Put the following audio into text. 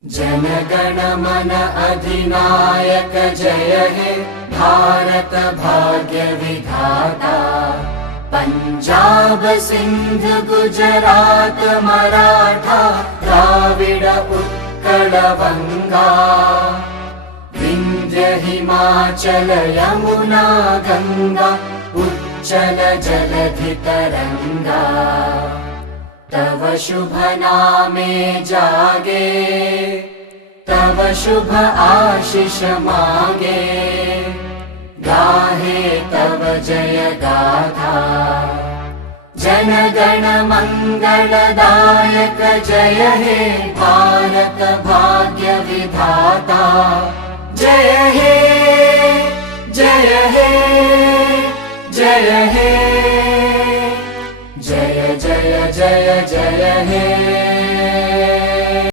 जनगण मन अधिनायक जय हे भारत भाग्य विधाता। पंजाब सिंध गुजरात मराठा द्राविड उत्कल बंगा। विंध्य हिमाचल यमुना गंगा उच्चल जलधि तरंगा। तव शुभ नामे जागे तव शुभ आशीष मागे। गाहे तव जय गाथा जनगण मंगलदायक जय हे भारत भाग्य विधाता। जय हे जय हे जय हे जय जय जय जय हे।